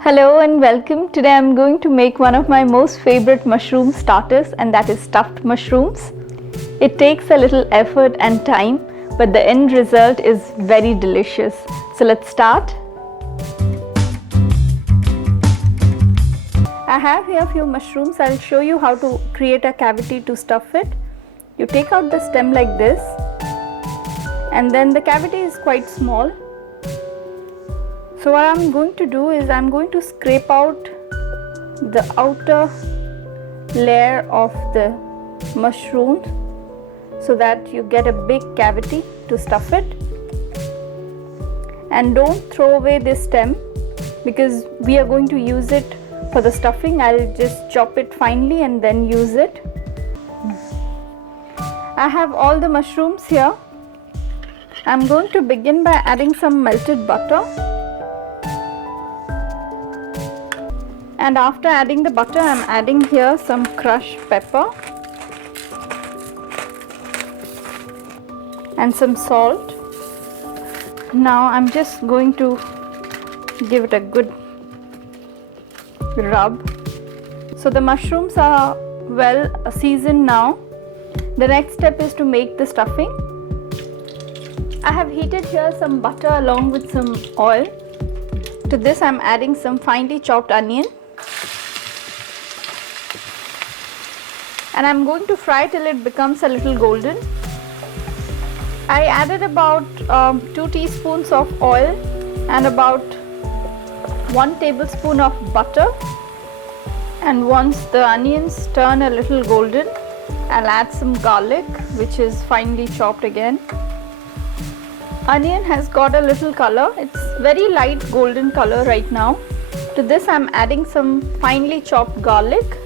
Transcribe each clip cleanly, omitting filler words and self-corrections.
Hello and welcome. Today I'm going to make one of my most favorite mushroom starters, and that is stuffed mushrooms. It takes a little effort and time, but the end result is very delicious. So let's start. I have here a few mushrooms. I'll show you how to create a cavity to stuff it. You take out the stem like this, and then the cavity is quite small. So what I'm going to do is I'm going to scrape out the outer layer of the mushroom so that you get a big cavity to stuff it. And don't throw away this stem because we are going to use it for the stuffing. I'll just chop it finely and then use it. I have all the mushrooms here. I'm going to begin by adding some melted butter. And after adding the butter, I'm adding here some crushed pepper and some salt. Now I'm just going to give it a good rub. So the mushrooms are well seasoned now. The next step is to make the stuffing. I have heated here some butter along with some oil. To this I'm adding some finely chopped onion. And I'm going to fry till it becomes a little golden. I added about 2 teaspoons of oil and about 1 tablespoon of butter. And once the onions turn a little golden, I'll add some garlic, which is finely chopped again. Onion has got a little color. It's very light golden color right now. To this I'm adding some finely chopped garlic.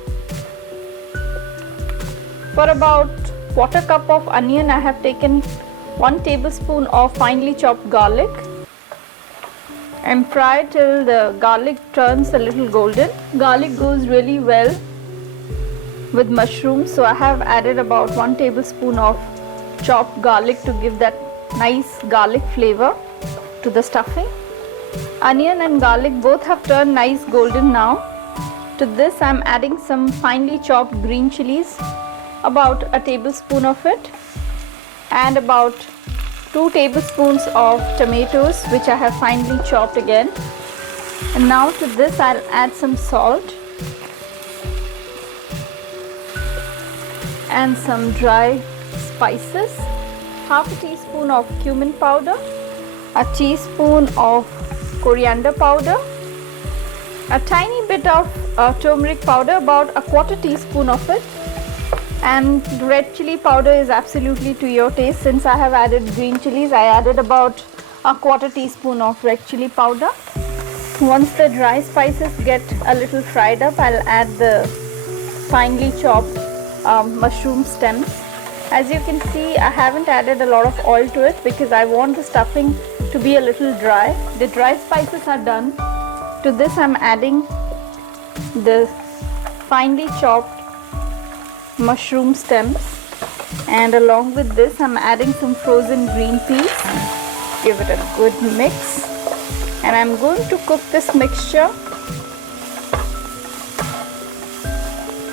For about quarter cup of onion, I have taken 1 tablespoon of finely chopped garlic and fry till the garlic turns a little golden. Garlic goes really well with mushrooms, so I have added about 1 tablespoon of chopped garlic to give that nice garlic flavor to the stuffing. Onion and garlic both have turned nice golden now. To this I'm adding some finely chopped green chilies, about a tablespoon of it, and about 2 tablespoons of tomatoes, which I have finely chopped again. And now to this I'll add some salt and some dry spices, half a teaspoon of cumin powder, a teaspoon of coriander powder, a tiny bit of turmeric powder, about a quarter teaspoon of it, and red chili powder is absolutely to your taste. Since I have added green chilies, I added about a quarter teaspoon of red chili powder. Once the dry spices get a little fried up, I'll add the finely chopped mushroom stems. As you can see, I haven't added a lot of oil to it because I want the stuffing to be a little dry. The dry spices are done. To this I'm adding the finely chopped mushroom stems, and along with this I'm adding some frozen green peas. Give it a good mix, and I'm going to cook this mixture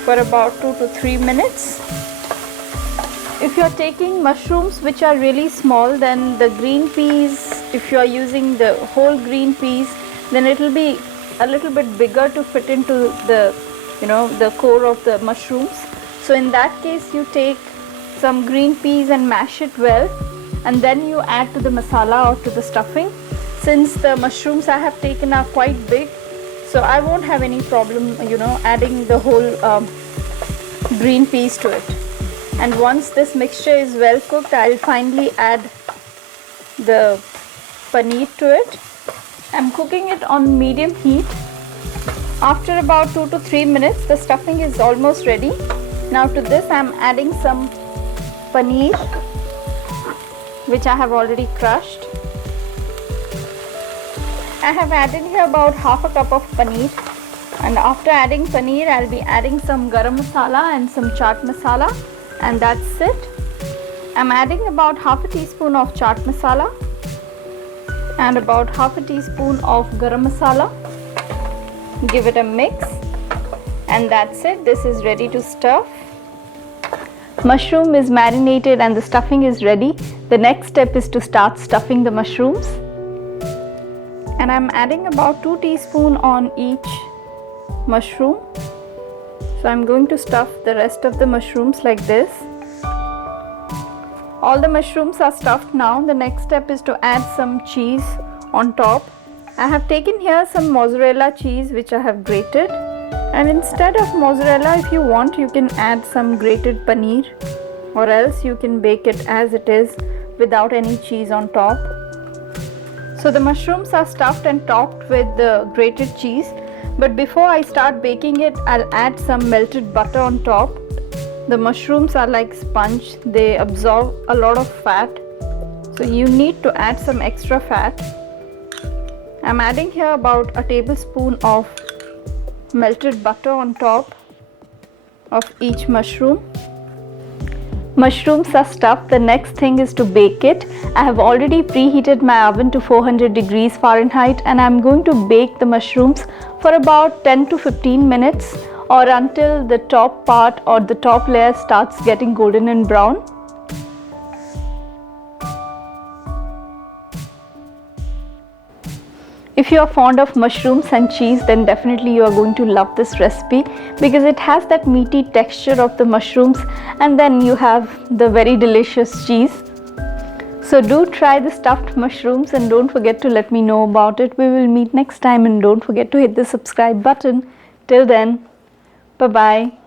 for about 2 to 3 minutes. If you're taking mushrooms which are really small, then the green peas, if you're using the whole green peas, then it will be a little bit bigger to fit into the core of the mushrooms. So in that case you take some green peas and mash it well, and then you add to the masala or to the stuffing. Since the mushrooms I have taken are quite big, so I won't have any problem adding the whole green peas to it. And once this mixture is well cooked, I'll finally add the paneer to it. I'm cooking it on medium heat. After about 2 to 3 minutes, the stuffing is almost ready. Now to this I'm adding some paneer, which I have already crushed. I have added here about half a cup of paneer, and after adding paneer I'll be adding some garam masala and some chaat masala, and that's it. I'm adding about half a teaspoon of chaat masala and about half a teaspoon of garam masala. Give it a mix, and that's it. This is ready to stuff. Mushroom is marinated and the stuffing is ready. The next step is to start stuffing the mushrooms. And I'm adding about 2 teaspoons on each mushroom. So I'm going to stuff the rest of the mushrooms like this. All the mushrooms are stuffed now. The next step is to add some cheese on top. I have taken here some mozzarella cheese which I have grated, and instead of mozzarella, if you want, you can add some grated paneer, or else you can bake it as it is without any cheese on top. So the mushrooms are stuffed and topped with the grated cheese, but before I start baking it, I'll add some melted butter on top. The mushrooms are like sponge, they absorb a lot of fat, so you need to add some extra fat. I'm adding here about a tablespoon of melted butter on top of each mushroom. Mushrooms are stuffed. The next thing is to bake it. I have already preheated my oven to 400 degrees Fahrenheit, and I'm going to bake the mushrooms for about 10 to 15 minutes, or until the top part or the top layer starts getting golden and brown. If you are fond of mushrooms and cheese, then definitely you are going to love this recipe, because it has that meaty texture of the mushrooms, and then you have the very delicious cheese. So do try the stuffed mushrooms and don't forget to let me know about it. We will meet next time, and don't forget to hit the subscribe button. Till then, bye bye.